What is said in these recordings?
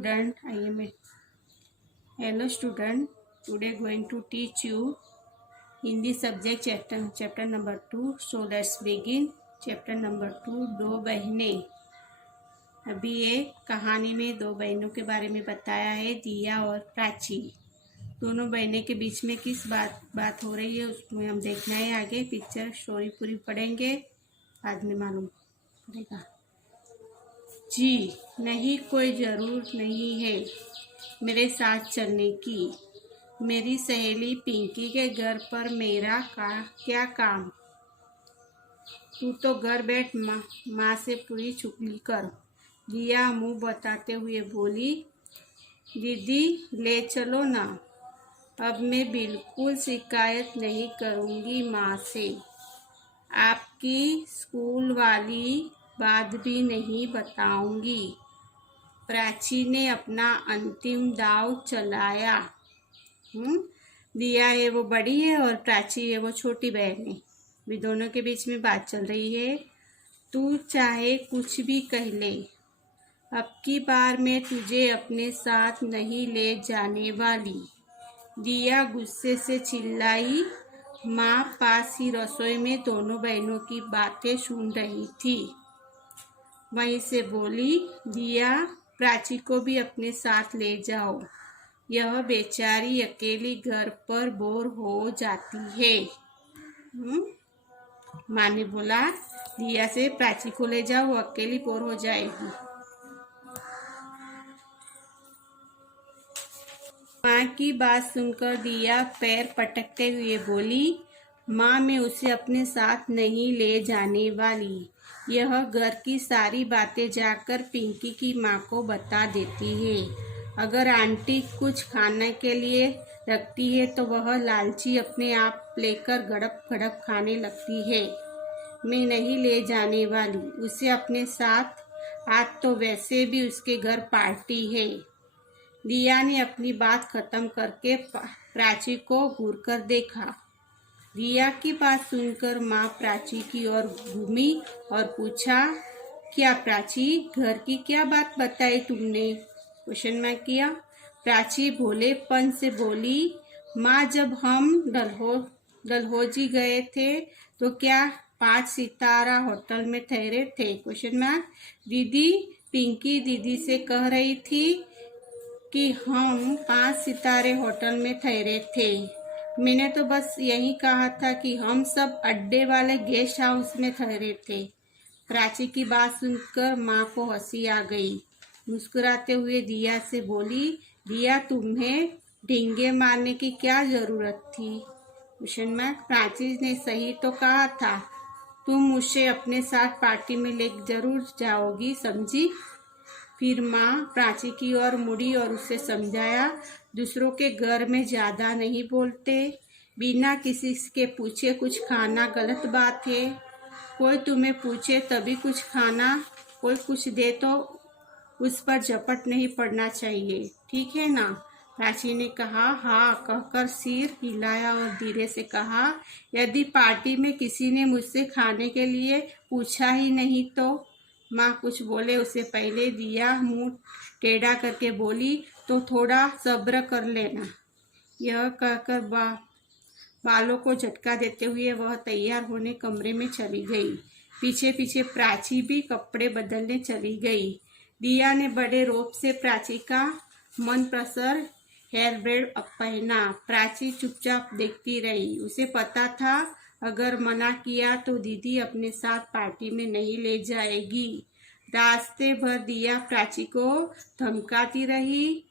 student, hello student. Today going to teach you Hindi subject chapter number 2. So let's begin. Chapter number 2, दो बहनें. अभी ये कहानी में दो बहनों के बारे में बताया है, दिया और प्राची. दोनों बहनें के बीच में किस बात हो रही है उसमें हम देखना है. आगे पिक्चर स्टोरी पूरी पढ़ेंगे, बाद में मालूम पड़ेगा. जी नहीं, कोई ज़रूरत नहीं है मेरे साथ चलने की. मेरी सहेली पिंकी के घर पर मेरा क्या काम. तू तो घर बैठ माँ से पूरी चुगली कर. दिया मुंह बताते हुए बोली, दीदी ले चलो ना. अब मैं बिल्कुल शिकायत नहीं करूँगी माँ से. आपकी स्कूल वाली बात भी नहीं बताऊंगी. प्राची ने अपना अंतिम दाव चलाया. दिया है वो बड़ी है और प्राची है वो छोटी बहन है. भी दोनों के बीच में बात चल रही है. तू चाहे कुछ भी कह ले, अब की बार मैं तुझे अपने साथ नहीं ले जाने वाली. दिया गुस्से से चिल्लाई. माँ पास ही रसोई में दोनों बहनों की बातें सुन रही थी. वहीं से बोली, दिया प्राची को भी अपने साथ ले जाओ. यह बेचारी अकेली घर पर बोर हो जाती है. माँ ने बोला, दिया से प्राची को ले जाओ, वो अकेली बोर हो जाएगी. माँ की बात सुनकर दिया पैर पटकते हुए बोली, माँ मैं उसे अपने साथ नहीं ले जाने वाली. यह घर की सारी बातें जाकर पिंकी की माँ को बता देती है. अगर आंटी कुछ खाने के लिए रखती है तो वह लालची अपने आप लेकर गड़प गड़प खाने लगती है. मैं नहीं ले जाने वाली उसे अपने साथ. आज तो वैसे भी उसके घर पार्टी है. दिया ने अपनी बात खत्म करके प्राची को घूरकर देखा. दिया की बात सुनकर माँ प्राची की ओर घूमी और पूछा, क्या प्राची, घर की क्या बात बताई तुमने. क्वेश्चन मार्क किया. प्राची भोलेपन से बोली, माँ जब हम डलहौजी गए थे तो क्या 5 सितारा होटल में ठहरे थे. Question mark. दीदी पिंकी दीदी से कह रही थी कि हम 5 सितारे होटल में ठहरे थे. मैंने तो बस यही कहा था कि हम सब अड्डे वाले गेस्ट हाउस में ठहरे थे. प्राची की बात सुनकर माँ को हंसी आ गई. मुस्कुराते हुए दिया से बोली, दिया तुम्हें ढींगे मारने की क्या जरूरत थी. Question mark. प्राची ने सही तो कहा था. तुम मुझे अपने साथ पार्टी में ले जरूर जाओगी, समझी. फिर माँ प्राची की ओर मुड़ी और उसे समझाया, दूसरों के घर में ज़्यादा नहीं बोलते. बिना किसी के पूछे कुछ खाना गलत बात है. कोई तुम्हें पूछे तभी कुछ खाना. कोई कुछ दे तो उस पर झपट नहीं पड़ना चाहिए, ठीक है ना. प्राची ने कहा. हाँ कहकर सिर हिलाया और धीरे से कहा, यदि पार्टी में किसी ने मुझसे खाने के लिए पूछा ही नहीं तो. माँ कुछ बोले उससे पहले दिया मुंह टेढ़ा करके बोली, तो थोड़ा सब्र कर लेना. यह कहकर बालों को झटका देते हुए वह तैयार होने कमरे में चली गई. पीछे पीछे प्राची भी कपड़े बदलने चली गई. दिया ने बड़े रौब से प्राची का मनपसंद हेयर बैंड पहना. प्राची चुपचाप देखती रही. उसे पता था अगर मना किया तो दीदी अपने साथ पार्टी में नहीं ले जाएगी. रास्ते भर दिया प्राची को धमकाती रही.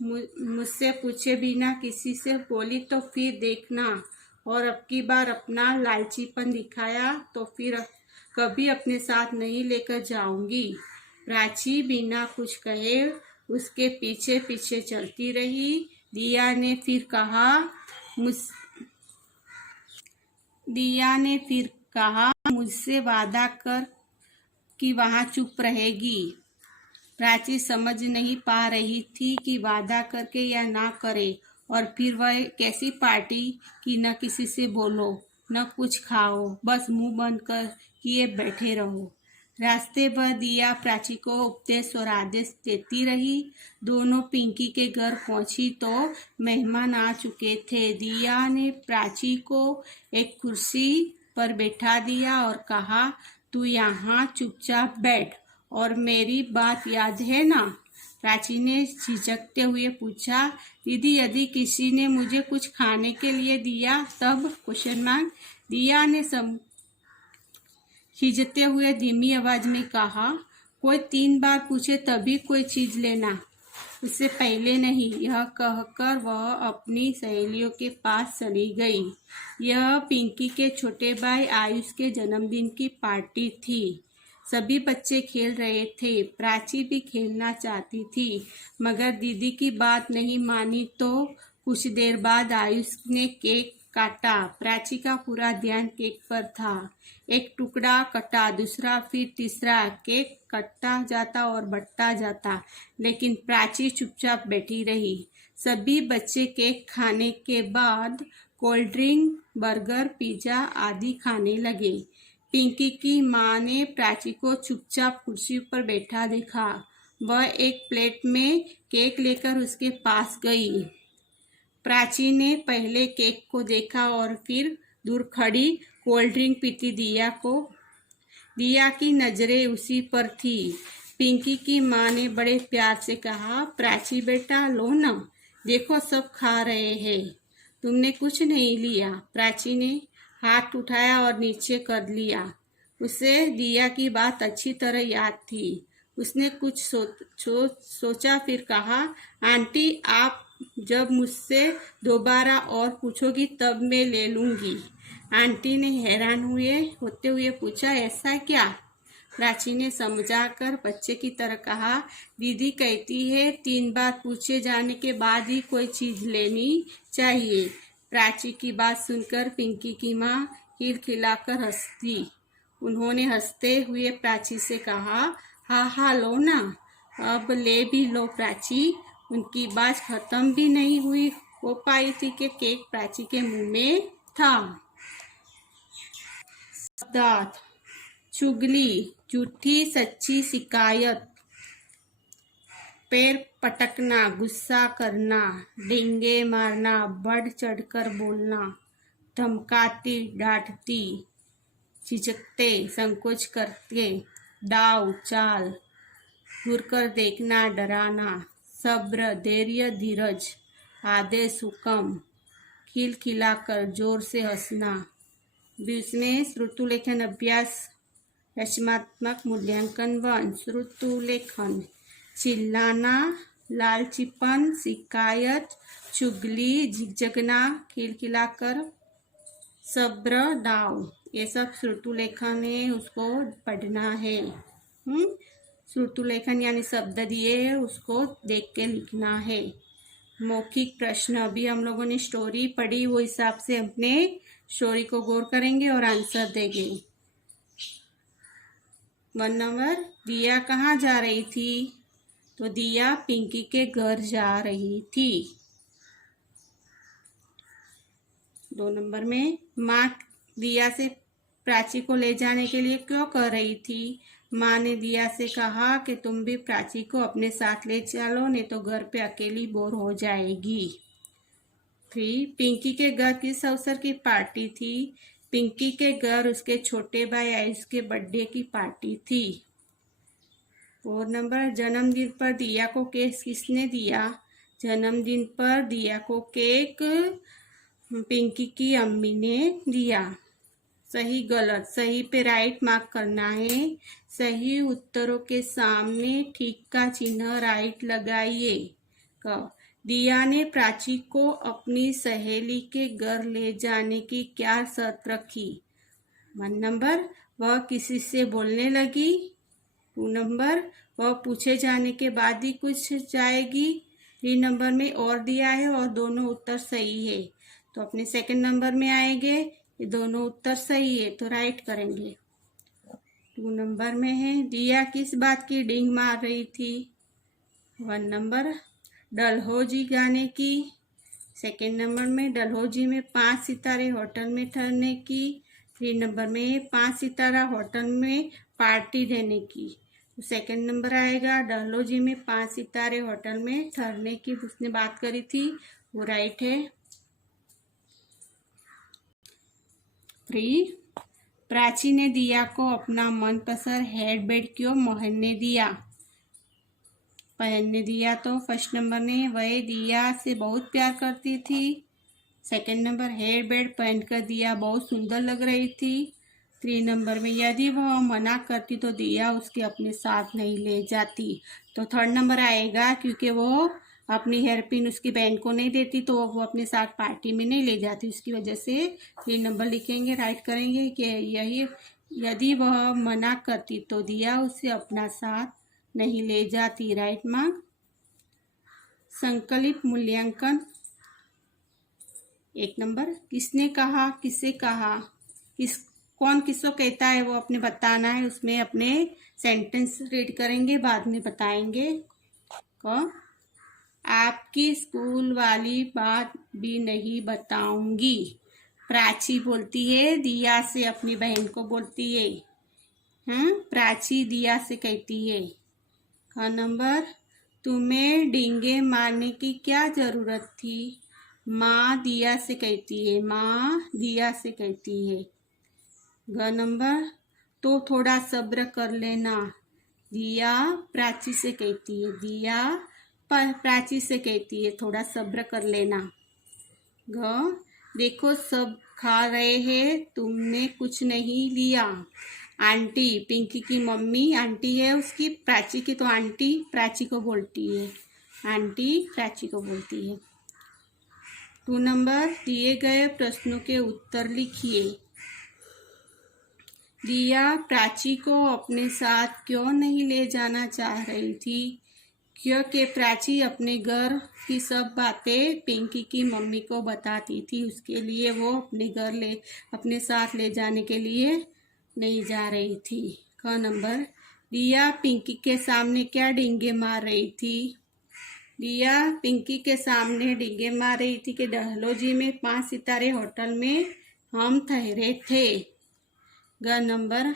मुझसे पूछे बिना किसी से बोली तो फिर देखना, और अब की बार अपना लालचीपन दिखाया तो फिर कभी अपने साथ नहीं लेकर जाऊंगी. प्राची बिना कुछ कहे उसके पीछे पीछे चलती रही. दिया ने फिर कहा, मुझसे वादा कर कि वहाँ चुप रहेगी. प्राची समझ नहीं पा रही थी कि वादा करके या ना करे, और फिर वह कैसी पार्टी कि न किसी से बोलो न कुछ खाओ, बस मुंह बंद कर किए बैठे रहो. रास्ते भर दिया प्राची को उपदेश और आदेश देती रही। दोनों पिंकी के घर पहुंची तो मेहमान आ चुके थे। दिया ने प्राची को एक कुर्सी पर बैठा दिया और कहा, तू यहाँ चुपचाप बैठ और मेरी बात याद है ना? प्राची ने झिझकते हुए पूछा, दीदी यदि किसी ने मुझे कुछ खाने के लिए दिया तब? Question mark. दिया ने खींचते हुए धीमी आवाज में कहा, कोई 3 बार पूछे तभी कोई चीज लेना, उससे पहले नहीं। यह कहकर वह अपनी सहेलियों के पास चली गई। यह पिंकी के छोटे भाई आयुष के जन्मदिन की पार्टी थी। सभी बच्चे खेल रहे थे। प्राची भी खेलना चाहती थी मगर दीदी की बात नहीं मानी तो कुछ देर बाद आयुष ने केक काटा। प्राची का पूरा ध्यान केक पर था। एक टुकड़ा कटा, दूसरा, फिर तीसरा। केक कटता जाता और बढ़ता जाता, लेकिन प्राची चुपचाप बैठी रही। सभी बच्चे केक खाने के बाद कोल्ड ड्रिंक, बर्गर, पिज्जा आदि खाने लगे। पिंकी की माँ ने प्राची को चुपचाप कुर्सी पर बैठा देखा। वह एक प्लेट में केक लेकर उसके पास गई। प्राची ने पहले केक को देखा और फिर दूर खड़ी कोल्ड ड्रिंक पीती दिया की नजरें उसी पर थी। पिंकी की माँ ने बड़े प्यार से कहा, प्राची बेटा लो ना, देखो सब खा रहे हैं, तुमने कुछ नहीं लिया। प्राची ने हाथ उठाया और नीचे कर लिया। उसे दिया की बात अच्छी तरह याद थी। उसने कुछ सोचा, फिर कहा, आंटी आप जब मुझसे दोबारा और पूछोगी तब मैं ले लूंगी। आंटी ने हैरान होते हुए पूछा, ऐसा क्या? प्राची ने समझाकर बच्चे की तरह कहा, दीदी कहती है 3 बार पूछे जाने के बाद ही कोई चीज लेनी चाहिए। प्राची की बात सुनकर पिंकी की माँ खिलखिलाकर हंसती। उन्होंने हंसते हुए प्राची से कहा, हाँ लो ना, अब ले भी लो प्राची। उनकी बात खत्म भी नहीं हो पाई थी कि केक प्राची के मुंह में था। शब्दार्थ: चुगली, झूठी सच्ची शिकायत, पैर पटकना, गुस्सा करना, डींगे मारना, बढ़ चढ़कर बोलना, धमकाती, डांटती, झिझकते, संकोच करते, दाव, चाल, घूरकर देखना, डराना, सब्र, धैर्य, धीरज, आदेश, हुक्म, खिलखिलाकर, जोर से हंसना। 20 में श्रुतुलेखन अभ्यास, रचनात्मक मूल्यांकन 1। श्रुतुलेखन: चिल्लाना, लालचीपन, शिकायत, चुगली, झिझकना, खिलखिलाकर, सब्र, दाव, ये सब श्रुतुलेखन है, उसको पढ़ना है। श्रुतुलेखन यानी शब्द दिए है, उसको देख के लिखना है। मौखिक प्रश्न: अभी हम लोगों ने स्टोरी पढ़ी, वो हिसाब से अपने स्टोरी को गौर करेंगे और आंसर देंगे। 1 नंबर, दिया कहाँ जा रही थी? तो दिया पिंकी के घर जा रही थी। 2 नंबर में, माँ दिया से प्राची को ले जाने के लिए क्यों कह रही थी? माँ ने दिया से कहा कि तुम भी प्राची को अपने साथ ले चलो, नहीं तो घर पे अकेली बोर हो जाएगी। 3. पिंकी के घर किस अवसर की पार्टी थी? पिंकी के घर उसके छोटे भाई आयुष के बर्थडे की पार्टी थी। 4 नंबर, जन्मदिन पर दिया को केक किसने दिया? जन्मदिन पर दिया को केक पिंकी की अम्मी ने दिया। सही गलत, सही पे राइट मार्क करना है। सही उत्तरों के सामने ठीक का चिन्ह राइट लगाइए। दिया ने प्राची को अपनी सहेली के घर ले जाने की क्या शर्त रखी? 1 नंबर, वह किसी से बोलने लगी। 2 नंबर, वह पूछे जाने के बाद ही कुछ जाएगी। 3 नंबर में और दिया है और दोनों उत्तर सही है, तो अपने 2nd नंबर में आएंगे। ये दोनों उत्तर सही है तो राइट करेंगे। 2 नंबर में है, दिया किस बात की डींग मार रही थी? 1 नंबर, डलहौजी गाने की। 2nd नंबर में, डलहौजी में 5 सितारे होटल में ठहरने की। 3 नंबर में, 5 सितारा होटल में पार्टी देने की। सेकंड नंबर आएगा डलहौजी में 5 सितारे होटल में ठहरने की उसने बात करी थी, वो राइट है। 3 प्राची ने दिया को अपना मनपसंद हेडबैंड क्यों पहनने दिया। तो फर्स्ट नंबर ने वह दिया से बहुत प्यार करती थी। सेकंड नंबर हेडबैंड पहनकर दिया बहुत सुंदर लग रही थी। 3 नंबर में यदि वह मना करती तो दिया उसके अपने साथ नहीं ले जाती। तो थर्ड नंबर आएगा क्योंकि वो अपनी हेयर पिन उसकी बहन को नहीं देती तो वो अपने साथ पार्टी में नहीं ले जाती, उसकी वजह से 3 नंबर लिखेंगे, राइट करेंगे कि यही यदि वह मना करती तो दिया उसे अपना साथ नहीं ले जाती, राइट मार्क। संकलित मूल्यांकन 1 नंबर किसने कहा, किसे कहा, कौन किसको कहता है वो अपने बताना है, उसमें अपने सेंटेंस रीड करेंगे बाद में बताएंगे। कौन आपकी स्कूल वाली बात भी नहीं बताऊंगी, प्राची बोलती है दिया से, अपनी बहन को बोलती है। प्राची दिया से कहती है। क नंबर तुम्हें डींगे मारने की क्या जरूरत थी, माँ दिया से कहती है, माँ दिया से कहती है। ग नंबर तो थोड़ा सब्र कर लेना, दिया प्राची से कहती है, दिया प्राची से कहती है थोड़ा सब्र कर लेना। ग देखो सब खा रहे हैं तुमने कुछ नहीं लिया, आंटी पिंकी की मम्मी आंटी है उसकी प्राची की, तो आंटी प्राची को बोलती है, आंटी प्राची को बोलती है। 2 नंबर दिए गए प्रश्नों के उत्तर लिखिए। दिया प्राची को अपने साथ क्यों नहीं ले जाना चाह रही थी, क्योंकि प्राची अपने घर की सब बातें पिंकी की मम्मी को बताती थी, उसके लिए वो अपने साथ ले जाने के लिए नहीं जा रही थी। क नंबर दिया पिंकी के सामने क्या डींगे मार रही थी, दिया पिंकी के सामने डींगे मार रही थी कि डलहौजी में 5 सितारे होटल में हम ठहरे थे। ग नंबर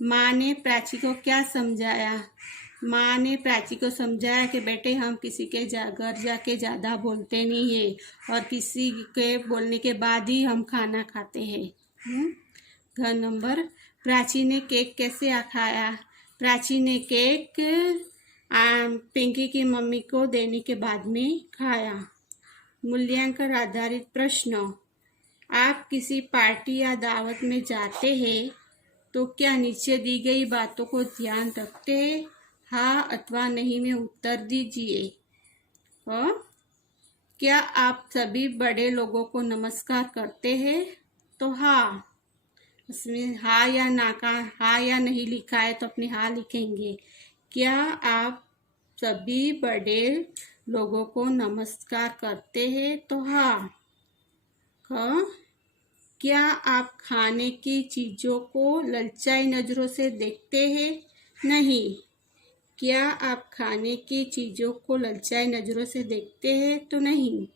माँ ने प्राची को क्या समझाया, माँ ने प्राची को समझाया कि बेटे हम किसी के घर जाके ज़्यादा बोलते नहीं है और किसी के बोलने के बाद ही हम खाना खाते हैं। ग नंबर प्राची ने केक कैसे खाया, प्राची ने केक पिंकी की मम्मी को देने के बाद में खाया। मूल्यांकन आधारित प्रश्न, आप किसी पार्टी या दावत में जाते हैं तो क्या नीचे दी गई बातों को ध्यान रखते हैं, हाँ अथवा नहीं में उत्तर दीजिए। क्या आप सभी बड़े लोगों को नमस्कार करते हैं, तो हाँ, इसमें हाँ या ना का हाँ या नहीं लिखा है तो अपने हाँ लिखेंगे। क्या आप सभी बड़े लोगों को नमस्कार करते हैं, तो हाँ। क्या आप खाने की चीज़ों को ललचाई नज़रों से देखते हैं, नहीं। क्या आप खाने की चीज़ों को ललचाई नज़रों से देखते हैं, तो नहीं।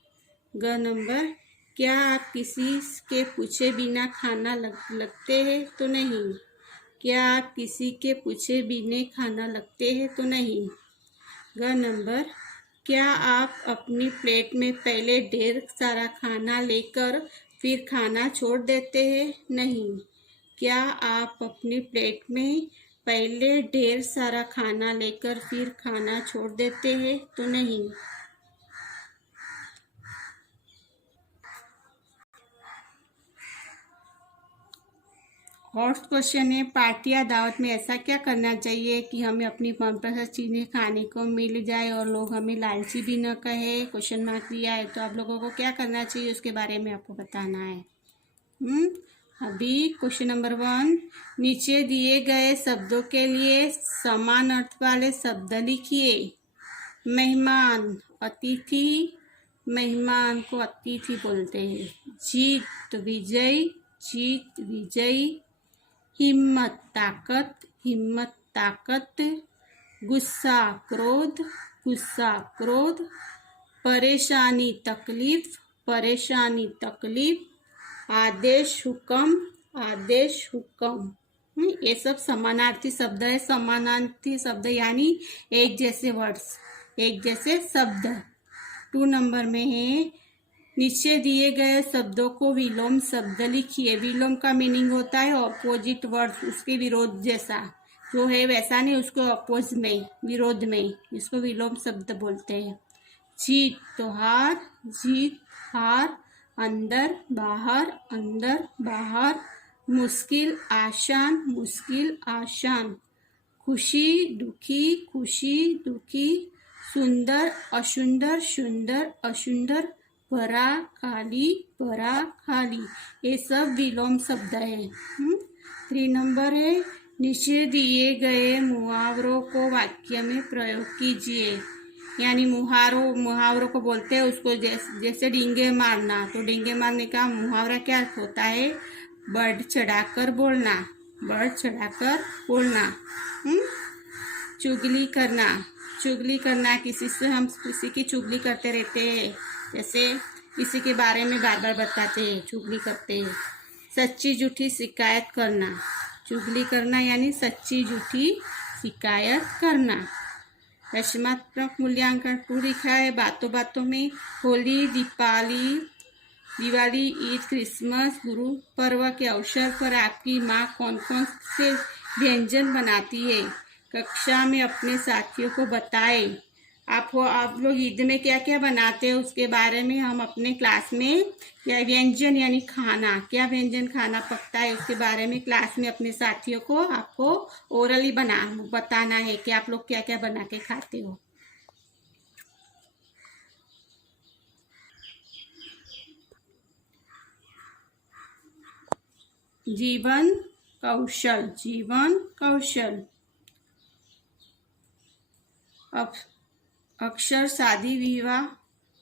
ग नंबर क्या आप किसी के पूछे बिना खाना लगते हैं, तो नहीं। क्या आप किसी के पूछे बिना खाना लगते हैं, तो नहीं। ग नंबर क्या आप अपनी प्लेट में पहले ढेर सारा खाना लेकर फिर खाना छोड़ देते हैं, नहीं। क्या आप अपनी प्लेट में पहले ढेर सारा खाना लेकर फिर खाना छोड़ देते हैं, तो नहीं। फर्स्ट क्वेश्चन है पार्टी या दावत में ऐसा क्या करना चाहिए कि हमें अपनी मनपसंद चीज़ें खाने को मिल जाए और लोग हमें लालची भी न कहे, क्वेश्चन मार्क दिया है, तो आप लोगों को क्या करना चाहिए उसके बारे में आपको बताना है। अभी क्वेश्चन नंबर 1, नीचे दिए गए शब्दों के लिए समान अर्थ वाले शब्द लिखिए। मेहमान अतिथि, मेहमान को अतिथि बोलते हैं। जीत विजय, जीत विजयी। हिम्मत ताकत, हिम्मत ताकत। गुस्सा क्रोध, गुस्सा क्रोध। परेशानी तकलीफ, परेशानी तकलीफ। आदेश हुक्म, आदेश हुक्म। ये सब समानार्थी शब्द है। समानार्थी शब्द यानी एक जैसे वर्ड्स, एक जैसे शब्द। 2 नंबर में है, नीचे दिए गए शब्दों को विलोम शब्द लिखिए। विलोम का मीनिंग होता है ऑपोजिट वर्ड्स, उसके विरोध जैसा जो है वैसा नहीं, उसको अपोज में, विरोध में, इसको विलोम शब्द बोलते हैं। जीत तो हार, जीत हार, अंदर बाहर, अंदर बाहर, मुश्किल आसान, मुश्किल आसान, खुशी दुखी, खुशी दुखी, सुंदर असुंदर, सुंदर असुंदर, भरा खाली, भरा खाली, ये सब विलोम शब्द है। 3 नंबर है, नीचे दिए गए मुहावरों को वाक्य में प्रयोग कीजिए। यानी मुहावरों को बोलते हैं उसको, जैसे डींगे मारना, तो डींगे मारने का मुहावरा क्या होता है? बढ़ चढ़ाकर बोलना, बढ़ चढ़ाकर बोलना। चुगली करना, चुगली करना, किसी से हम किसी की चुगली करते रहते हैं, जैसे किसी के बारे में बार बार बताते हैं, चुगली करते हैं। सच्ची झूठी शिकायत करना, चुगली करना यानी सच्ची झूठी शिकायत करना। रचनात्मक मूल्यांकन 2 लिखा है, बातों बातों में। होली, दिवाली, ईद, क्रिसमस, गुरु पर्व के अवसर पर आपकी माँ कौन कौन से व्यंजन बनाती है? कक्षा में अपने साथियों को बताएं। आप लोग ईद में क्या क्या बनाते हैं उसके बारे में हम अपने क्लास में, क्या व्यंजन यानी खाना, क्या व्यंजन खाना पकता है उसके बारे में क्लास में अपने साथियों को आपको ओरली बताना है कि आप लोग क्या क्या बना के खाते हो। जीवन कौशल, जीवन कौशल। अब अक्सर शादी विवाह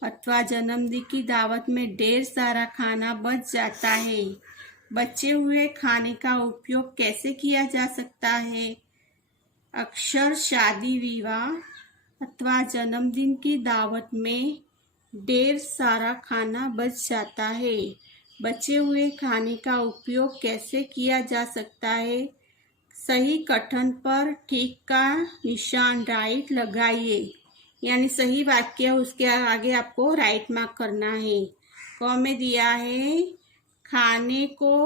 अथवा जन्मदिन की दावत में ढेर सारा खाना बच जाता है। बचे हुए खाने का उपयोग कैसे किया जा सकता है? अक्सर शादी विवाह अथवा जन्मदिन की दावत में ढेर सारा खाना बच जाता है। बचे हुए खाने का उपयोग कैसे किया जा सकता है? सही कथन पर ठीक का निशान राइट लगाइए, यानी सही वाक्य उसके आगे आपको राइट मार्क करना है। क में दिया है, खाने को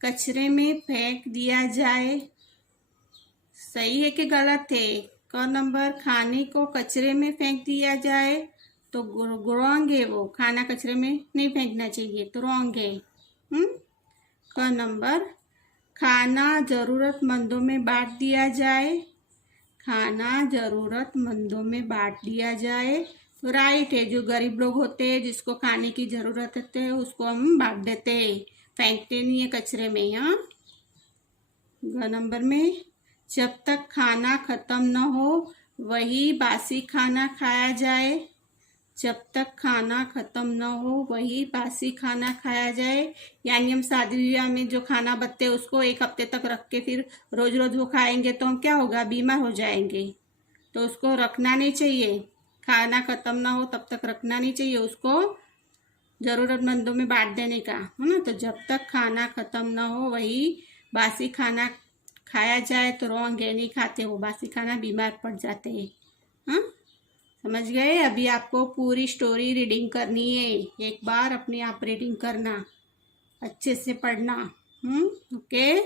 कचरे में फेंक दिया जाए। सही है कि गलत है? क नंबर, खाने को कचरे में फेंक दिया जाए तो रॉन्ग है, वो खाना कचरे में नहीं फेंकना चाहिए, तो रॉन्ग है। क नंबर, खाना जरूरतमंदों में बांट दिया जाए। खाना जरूरतमंदों में बांट दिया जाए तो राइट है। जो गरीब लोग होते हैं जिसको खाने की जरूरत होती है उसको हम बांट देते हैं, फेंकते नहीं है कचरे में। यहाँ ग नंबर में, जब तक खाना खत्म न हो वही बासी खाना खाया जाए। जब तक खाना खत्म न हो वही बासी खाना खाया जाए, यानी हम शादी विवाह में जो खाना बचते हैं उसको 1 हफ्ते तक रख के फिर रोज रोज वो खाएंगे तो हम क्या होगा, बीमार हो जाएंगे। तो उसको रखना नहीं चाहिए, खाना खत्म ना हो तब तक रखना नहीं चाहिए, उसको जरूरतमंदों में बांट देने का, है ना। तो जब तक खाना खत्म ना हो वही बासी खाना खाया जाए तो रॉन्ग है, नहीं खाते वो बासी खाना, बीमार पड़ जाते हैं। हाँ, समझ गए? अभी आपको पूरी स्टोरी रीडिंग करनी है, एक बार अपने आप रीडिंग करना, अच्छे से पढ़ना। ओके।